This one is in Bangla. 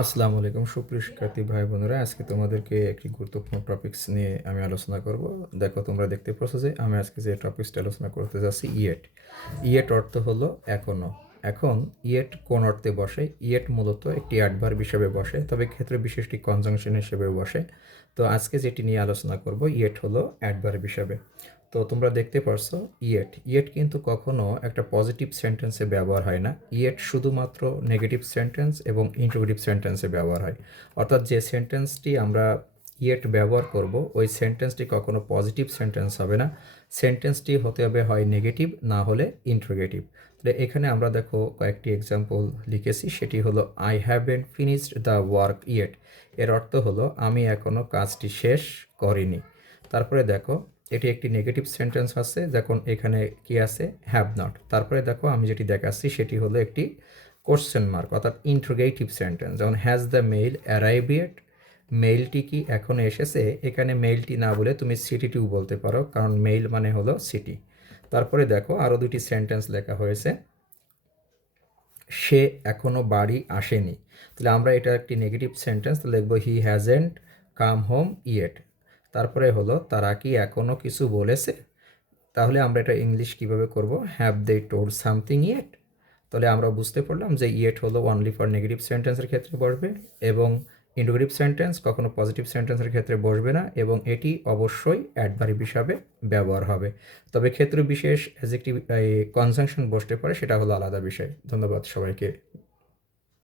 আসসালামু আলাইকুম সুপ্রিয় শিক্ষার্থী ভাই বোনেরা, আজকে তোমাদেরকে একটি গুরুত্বপূর্ণ টপিকস নিয়ে আমি আলোচনা করব। দেখো, তোমরা দেখতে পাচ্ছ যে আমি আজকে যে টপিকসটা আলোচনা করতে যাচ্ছি ইয়েট। ইয়েট অর্থ হলো এখনো। এখন ইয়েট কোন অর্থে বসে? ইয়েট মূলত একটি অ্যাডভার্ব হিসেবে বসে, তবে ক্ষেত্র বিশেষটি কনজাংশন হিসেবে বসে। তো আজকে যেটি নিয়ে আলোচনা করব, ইয়েট হলো অ্যাডভার্ব হিসাবে। তো তোমরা দেখতে পারছো ইয়েট ইয়েট কিন্তু কখনো একটা পজিটিভ সেন্টেন্সে ব্যবহার হয় না। ইয়েট শুধুমাত্র নেগেটিভ সেন্টেন্স এবং ইন্টারোগেটিভ সেন্টেন্সে ব্যবহার হয়। অর্থাৎ যে সেন্টেন্সটি আমরা ইয়েট ব্যবহার করব, ওই সেন্টেন্সটি কখনো পজিটিভ সেন্টেন্স হবে না। সেন্টেন্সটি হতে হবে হয় নেগেটিভ, না হলে ইন্টারোগেটিভ। তাহলে এখানে আমরা দেখো কয়েকটি এক্সাম্পল লিখেছি। সেটি হলো I haven't finished the work yet. এর অর্থ হলো আমি এখনও কাজটি শেষ করিনি। তারপরে দেখো, এটি একটি নেগেটিভ সেন্টেন্স আছে, যখন এখানে কি আছে, হ্যাভ নট। তারপরে দেখো আমি যেটি দেখাচ্ছি সেটি হলো একটি কোশ্চেন মার্ক, অর্থাৎ ইন্টারোগেটিভ সেন্টেন্স। যেমন has the mail arrive yet? মেইলটি কি এখনো এসেছে? এখানে মেইলটি না বলে তুমি সিটিটিও বলতে পারো, কারণ মেইল মানে হলো সিটি। তারপরে দেখো আরও দুটি সেন্টেন্স লেখা হয়েছে। সে এখনো বাড়ি আসেনি। তাহলে আমরা এটা একটি নেগেটিভ সেন্টেন্স লিখবো he hasn't come home yet. তারপরে হলো তারা কি এখনো কিছু বলেছে? তাহলে আমরা এটা ইংলিশ কিভাবে করব? Have they told something yet? তাহলে আমরা বুঝতে পারলাম যে ইয়েট হলো অনলি ফর নেগেটিভ সেন্টেন্সের ক্ষেত্রে বসবে, এবং ইন্টারোগেটিভ সেন্টেন্স কখনো পজিটিভ সেন্টেন্সের ক্ষেত্রে বসবে না, এবং এটি অবশ্যই অ্যাডভার্ব হিসাবে ব্যবহার হবে। তবে ক্ষেত্র বিশেষ অ্যাডজেক্টিভ কনজাংশন বসতে পারে, সেটা হলো আলাদা বিষয়। ধন্যবাদ সবাইকে।